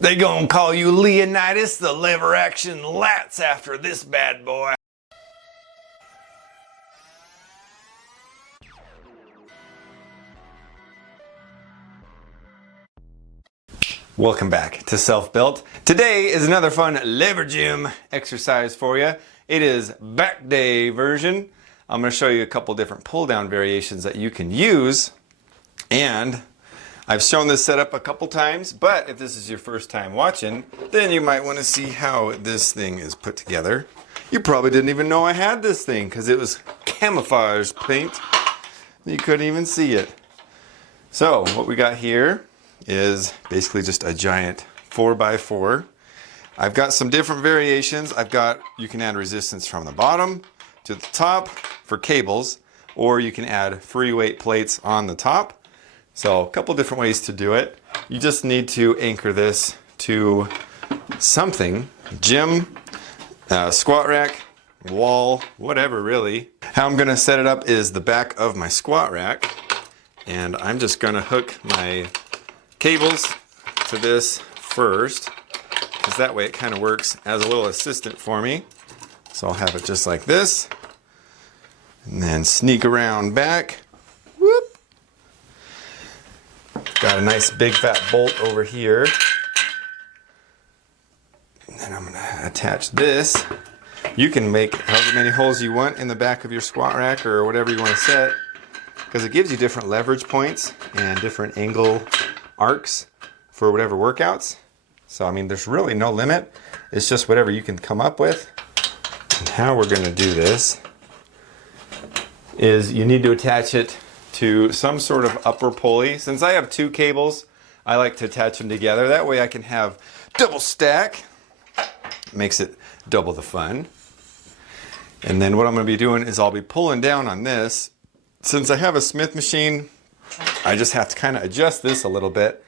They gonna call you Leonidas the lever action lats after this bad boy. Welcome back to Self-Built. Today is another fun lever gym exercise for you. It is back day version. I'm going to show you a couple different pull down variations that you can use. And I've shown this setup a couple times, but if this is your first time watching, then you might want to see how this thing is put together. You probably didn't even know I had this thing because it was camouflage paint. You couldn't even see it. So what we got here is basically just a giant 4x4. I've got some different variations. You can add resistance from the bottom to the top for cables, or you can add free weight plates on the top. So a couple different ways to do it. You just need to anchor this to something, gym, squat rack, wall, whatever really. How I'm gonna set it up is the back of my squat rack, and I'm just gonna hook my cables to this first, because that way it kind of works as a little assistant for me. So I'll have it just like this, and then sneak around back. Whoop! Got a nice big fat bolt over here. And then I'm going to attach this. You can make however many holes you want in the back of your squat rack or whatever you want to set, because it gives you different leverage points and different angle arcs for whatever workouts. So I mean, there's really no limit. It's just whatever you can come up with. And how we're going to do this is you need to attach it to some sort of upper pulley. Since I have two cables, I like to attach them together. That way I can have double stack. Makes it double the fun. And then what I'm going to be doing is I'll be pulling down on this. Since I have a Smith machine, I just have to kind of adjust this a little bit.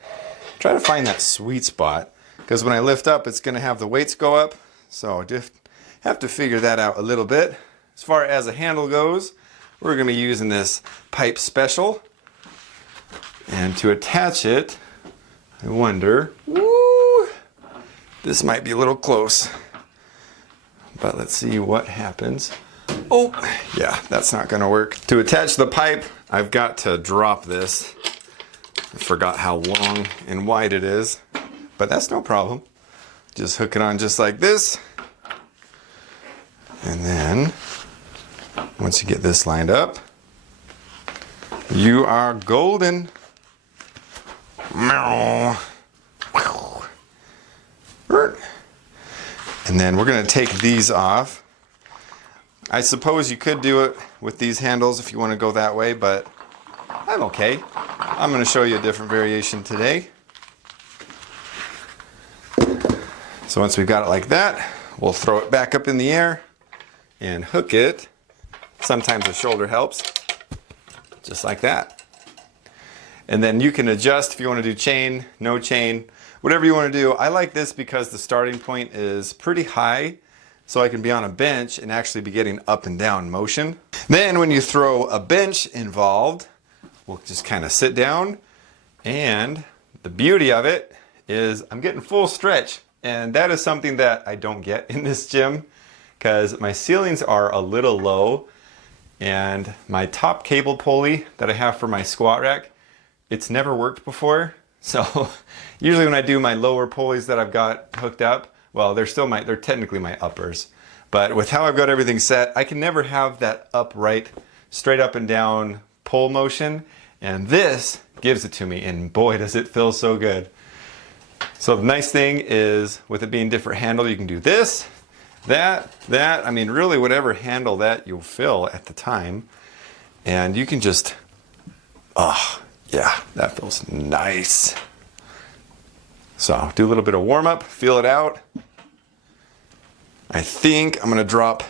Try to find that sweet spot, because when I lift up, it's going to have the weights go up. So I just have to figure that out a little bit. As far as the handle goes, we're going to be using this pipe special. And to attach it, I wonder, woo, this might be a little close. But let's see what happens. Oh, yeah, that's not going to work. To attach the pipe, I've got to drop this. I forgot how long and wide it is, but that's no problem. Just hook it on just like this. And then, once you get this lined up, you are golden. And then we're going to take these off. I suppose you could do it with these handles if you want to go that way, but I'm okay. I'm going to show you a different variation today. So once we've got it like that, we'll throw it back up in the air and hook it. Sometimes the shoulder helps, just like that. And then you can adjust if you want to do chain, no chain, whatever you want to do. I like this because the starting point is pretty high, so I can be on a bench and actually be getting up and down motion. Then when you throw a bench involved, we'll just kind of sit down, and the beauty of it is I'm getting full stretch, and that is something that I don't get in this gym because my ceilings are a little low, and my top cable pulley that I have for my squat rack, it's never worked before. So usually when I do my lower pulleys that I've got hooked up, well, they're technically my uppers, but with how I've got everything set, I can never have that upright, straight up and down pull motion, and this gives it to me, and boy does it feel so good. So the nice thing is, with it being different handle, you can do this, that, I mean really whatever handle that you'll feel at the time, and you can just, oh yeah, that feels nice. So do a little bit of warm up, feel it out. I think I'm gonna drop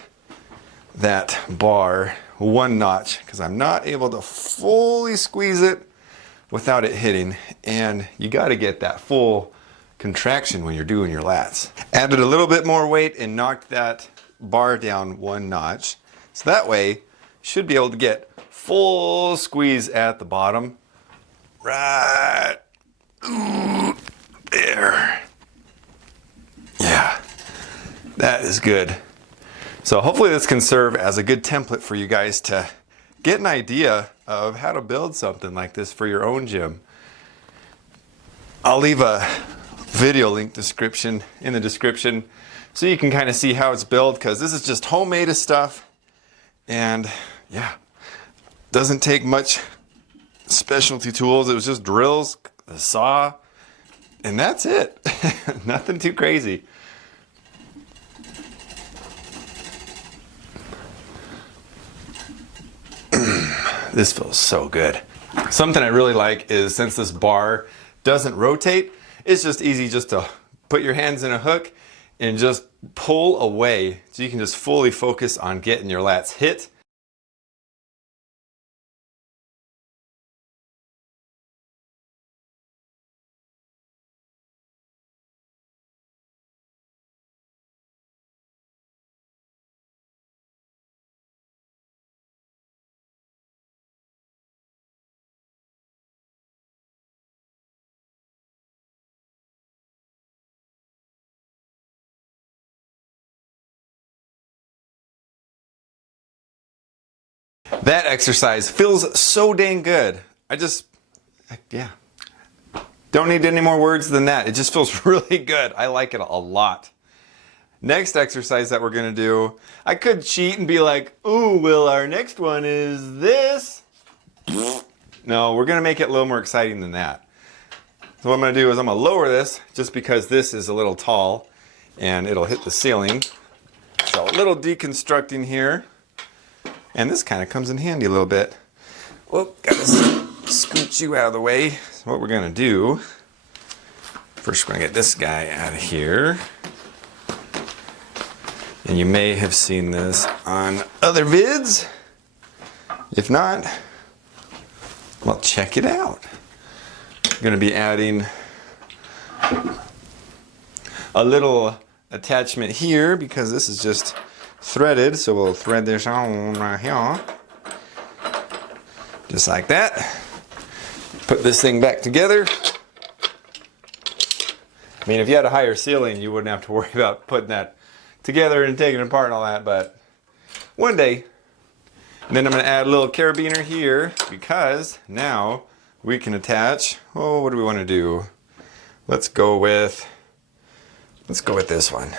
that bar one notch because I'm not able to fully squeeze it without it hitting, and you got to get that full contraction when you're doing your lats. Added a little bit more weight and knocked that bar down one notch, so that way you should be able to get full squeeze at the bottom. Right. Ooh, there. That is good. So hopefully this can serve as a good template for you guys to get an idea of how to build something like this for your own gym. I'll leave a video link in the description so you can kind of see how it's built, because this is just homemade stuff, and yeah, doesn't take much specialty tools. It was just drills, a saw, and that's it. Nothing too crazy. This feels so good. Something I really like is, since this bar doesn't rotate, it's just easy just to put your hands in a hook and just pull away, so you can just fully focus on getting your lats hit. That exercise feels so dang good. Yeah, don't need any more words than that. It just feels really good. I like it a lot. Next exercise that we're gonna do, I could cheat and be like, ooh, well, our next one is this. No, we're gonna make it a little more exciting than that. So what I'm gonna do is I'm gonna lower this, just because this is a little tall and it'll hit the ceiling. So a little deconstructing here. And this kind of comes in handy a little bit. Well, gotta scoot you out of the way. So what we're gonna do, first we're gonna get this guy out of here. And you may have seen this on other vids. If not, well, check it out. I'm gonna be adding a little attachment here, because this is just threaded, so we'll thread this on right here, just like that. Put this thing back together. I mean, if you had a higher ceiling, you wouldn't have to worry about putting that together and taking it apart and all that, but one day. And then I'm going to add a little carabiner here, because now we can attach, oh, what do we want to do? Let's go with this one.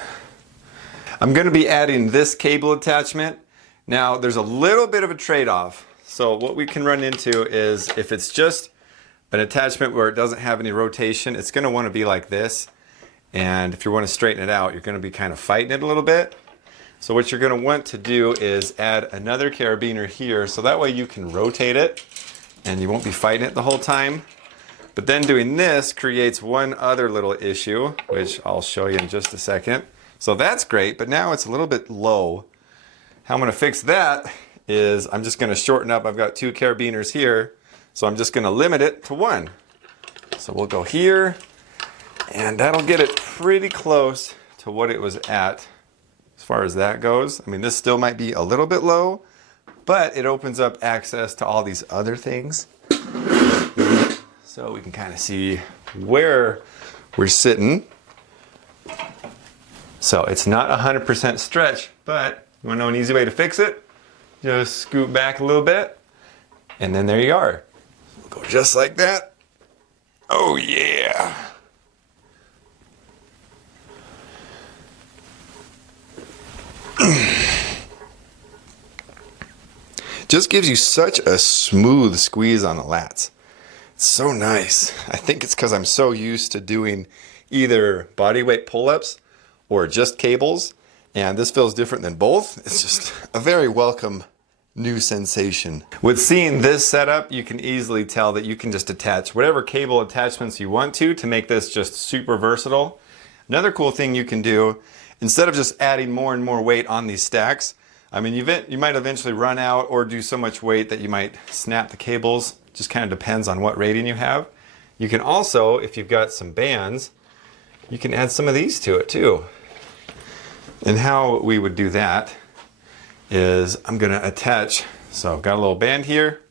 I'm going to be adding this cable attachment. Now, there's a little bit of a trade-off. So what we can run into is, if it's just an attachment where it doesn't have any rotation, it's going to want to be like this. And if you want to straighten it out, you're going to be kind of fighting it a little bit. So what you're going to want to do is add another carabiner here, so that way you can rotate it and you won't be fighting it the whole time. But then doing this creates one other little issue, which I'll show you in just a second. So that's great, but now it's a little bit low. How I'm gonna fix that is I'm just gonna shorten up. I've got 2 carabiners here, so I'm just gonna limit it to 1. So we'll go here, and that'll get it pretty close to what it was at as far as that goes. I mean, this still might be a little bit low, but it opens up access to all these other things. So we can kind of see where we're sitting. So it's not 100% stretch, but you want to know an easy way to fix it? Just scoot back a little bit, and then there you are. We'll go just like that. Oh yeah. Just gives you such a smooth squeeze on the lats. It's so nice. I think it's because I'm so used to doing either body weight pull-ups or just cables, and this feels different than both. It's just a very welcome new sensation. With seeing this setup, you can easily tell that you can just attach whatever cable attachments you want to make this just super versatile. Another cool thing you can do, instead of just adding more and more weight on these stacks, I mean, you might eventually run out or do so much weight that you might snap the cables. Just kind of depends on what rating you have. You can also, if you've got some bands, you can add some of these to it too. And how we would do that is I'm gonna attach, so I've got a little band here,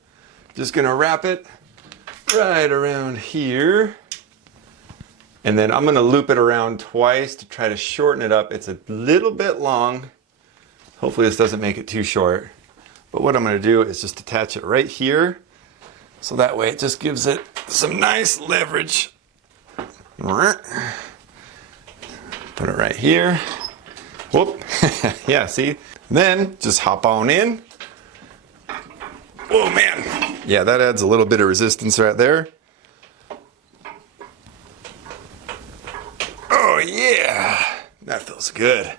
just gonna wrap it right around here. And then I'm gonna loop it around twice to try to shorten it up. It's a little bit long. Hopefully this doesn't make it too short. But what I'm gonna do is just attach it right here. So that way it just gives it some nice leverage. Put it right here. Whoop, yeah, see? Then just hop on in. Oh man, yeah, that adds a little bit of resistance right there. Oh yeah, that feels good.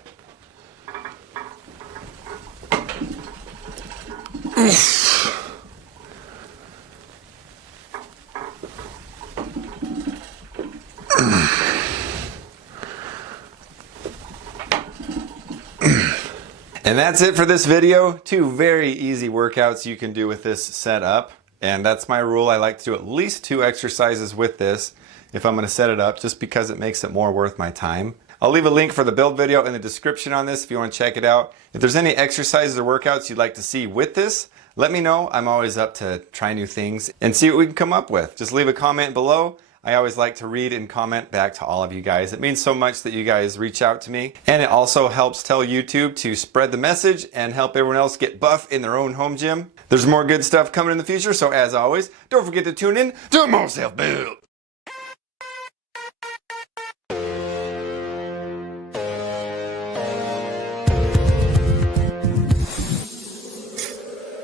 And that's it for this video. 2 very easy workouts you can do with this setup. And that's my rule. I like to do at least 2 exercises with this if I'm going to set it up, just because it makes it more worth my time. I'll leave a link for the build video in the description on this if you want to check it out. If there's any exercises or workouts you'd like to see with this, let me know. I'm always up to try new things and see what we can come up with. Just leave a comment below. I always like to read and comment back to all of you guys. It means so much that you guys reach out to me. And it also helps tell YouTube to spread the message and help everyone else get buff in their own home gym. There's more good stuff coming in the future, so as always, don't forget to tune in to More Self Build.